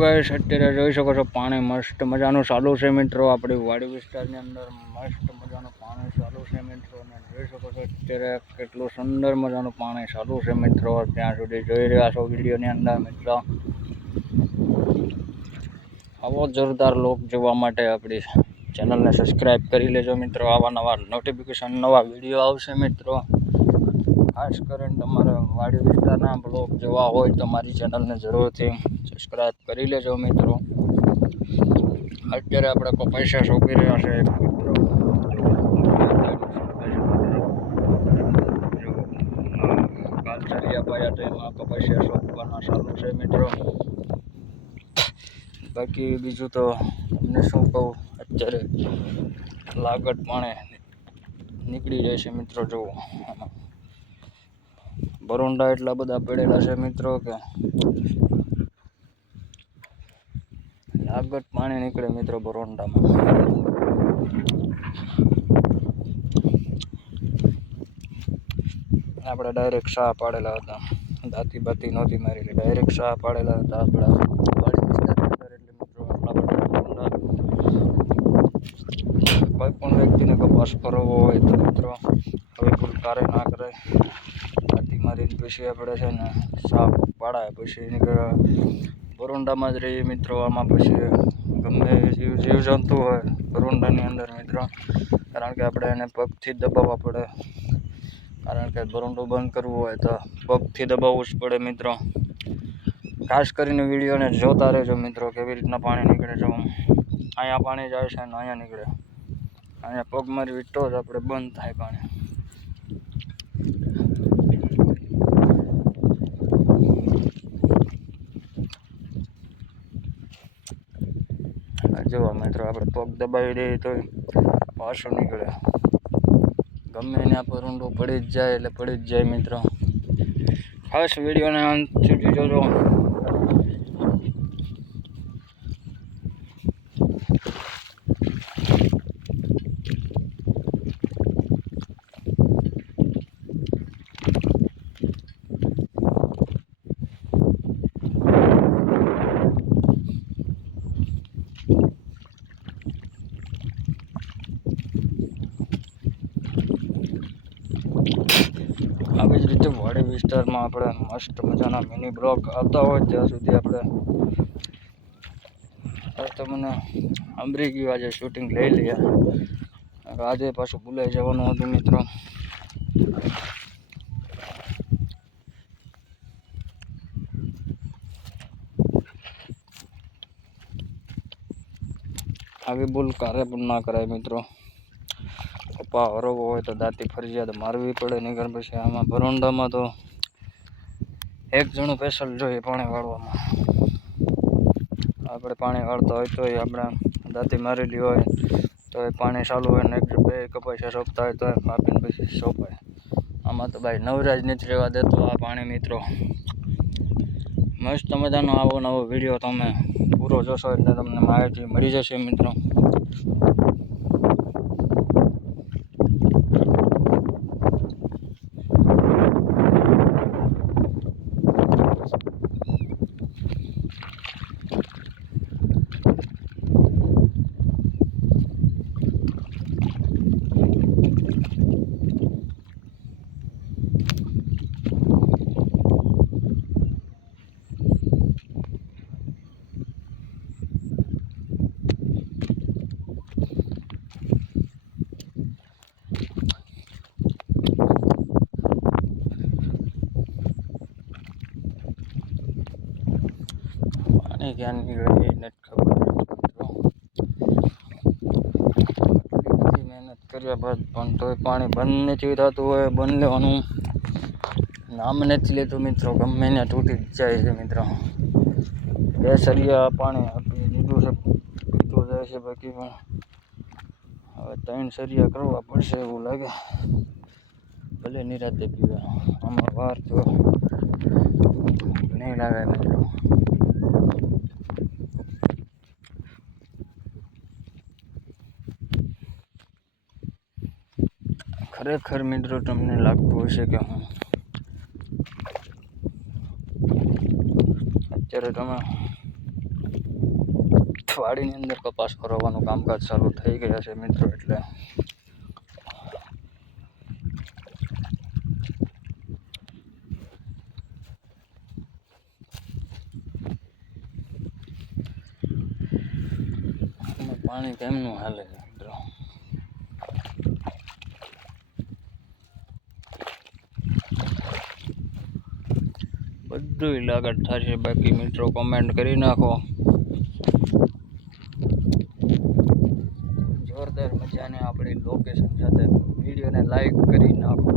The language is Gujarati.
ગાઈસ અત્યારે જોઈ શકો છો પાણી મસ્ત મજાનું ચાલુ છે મિત્રો. આપણી વાડી વિસ્તારની અંદર મસ્ત મજાનું પાણી ચાલુ છે મિત્રો. અને જોઈ શકો છો અત્યારે કેટલું સુંદર મજાનું પાણી ચાલુ છે મિત્રો. ત્યાં સુધી જોઈ રહ્યા છો વિડીયોની અંદર મિત્રો. આવો જોરદાર લોક જોવા માટે આપણી ચેનલને સબસ્ક્રાઈબ કરી લેજો મિત્રો. આવા નવા નોટિફિકેશન નવા વિડીયો આવશે મિત્રો. ખાસ કરીને તમારે વાડી વિસ્તારના બ્લોગ જોવા હોય તો મારી ચેનલને જરૂરથી સબસ્ક્રાઈબ કરી લેજો મિત્રો. અત્યારે આપણે કપાસિયા સોંપી રહ્યા છે મિત્રો. કાલચરિયા પાયા તો એમાં કપાસિયા સોંપવાના ચાલુ છે મિત્રો. બાકી બીજું તો તમને શું કહું, અત્યારે લાગત પાણી નીકળી જાય છે મિત્રો. જુઓ બરોંડા એટલા બધા પડેલા છે મિત્રો કે લાગત પાણી નીકળે મિત્રો બરોંડામાં. આપણે ડાયરેક્ટ શાહ પાડેલા હતા, દાંતી બાતી નહોતી મારેલી, ડાયરેક્ટ શાહ પાડેલા હતા આપણા વાડી વિસ્તારની અંદર. એટલે મિત્રો આટલા બધા બરોંડા કોઈ પણ વ્યક્તિને કપાસ કરવો હોય તો મિત્રો હવે ભૂલ કારે ના કરે. દાંતી મારીને પછી આપણે છે ને શાહ પાડાય પછી નીકળે બરોંડામાં જ રહીએ મિત્રો. આમાં પછી ગમે જીવજંતુ હોય બરોંડાની અંદર મિત્રો, કારણ કે આપણે એને પગથી દબાવવા પડે. કારણ કે બરોંડું બંધ કરવું હોય તો પગથી દબાવવું જ પડે મિત્રો. ખાસ કરીને વિડીયોને જોતા રહેજો મિત્રો, કેવી રીતના પાણી નીકળે છે. અહીંયા પાણી જાય છે ને અહીંયા નીકળે. અહીંયા પગ મારી તો જ આપણે બંધ થાય પાણી. જો મિત્રો આપણે પગ દબાવી દઈએ તો પાછું નીકળે. ગમે ત્યાં પર ઊંડું પડી જ જાય એટલે પડી જ જાય મિત્રો. ખાસ વિડીયોને અંત સુધી જોજો. આવી જ રીતે વાડી વિસ્તારમાં આપણે મસ્ત મજાના મિની બ્લોગ આવતા હોય ત્યાં સુધી આપણે તમને સાંભળી ગયું આજે શૂટિંગ લઈ લઈએ. આજે પાછું ભૂલાઈ જવાનું હતું મિત્રો. આવી ભૂલ ક્યારે પણ ના કરાય મિત્રો. કપા હરવો હોય તો દાંતી ફરજિયાત મારવી પડે, નીકળ પછી આમાં બરોંડામાં તો એક જણું સ્પેશલ જોઈએ પાણી વાળવામાં. આપણે પાણી વાળતા હોય તો આપણે દાંતી મારેલી હોય તો એ પાણી ચાલુ હોય ને બે કપાસિયા સોંપતા હોય તો કાપીને પછી સોંપાય. આમાં તો ભાઈ નવરાજ નથી રહેવા દેતો આ પાણી મિત્રો. મસ્ત મજાનો આવો નવો વિડીયો તમે પૂરો જોશો એટલે તમને માહિતી મળી જશે મિત્રો. ક્યાં નીકળે એ નથી ખબર મિત્રો. બધી મહેનત કર્યા બાદ પણ તોય પાણી બંધ નથી થતું હોય. બંધ લેવાનું નામ નથી લેતું મિત્રો. ગમે ને તૂટી જ જાય છે મિત્રો. બે સરિયા પાણી આપી દીધું છે, પીતું જાય છે. બાકી પણ હવે 3 સરિયા કરવા પડશે એવું લાગે. ભલે નિરાતે પીવે, આમાં વાર તો નહીં લાગે મિત્રો. ખરેખર મિત્રો તમને લાગતું હશે કે હું અત્યારે તમે વાડીની અંદર કપાસ કરવાનું કામકાજ ચાલુ થઈ ગયા છે મિત્રો. એટલે પાણી કેમનું હાલે છે મિત્રો. બધું લાગત થશે. બાકી મિત્રો કોમેન્ટ કરી નાખો. જોરદાર મજાને આપણી લોકેશન સાથે વિડીયોને લાઈક કરી નાખો.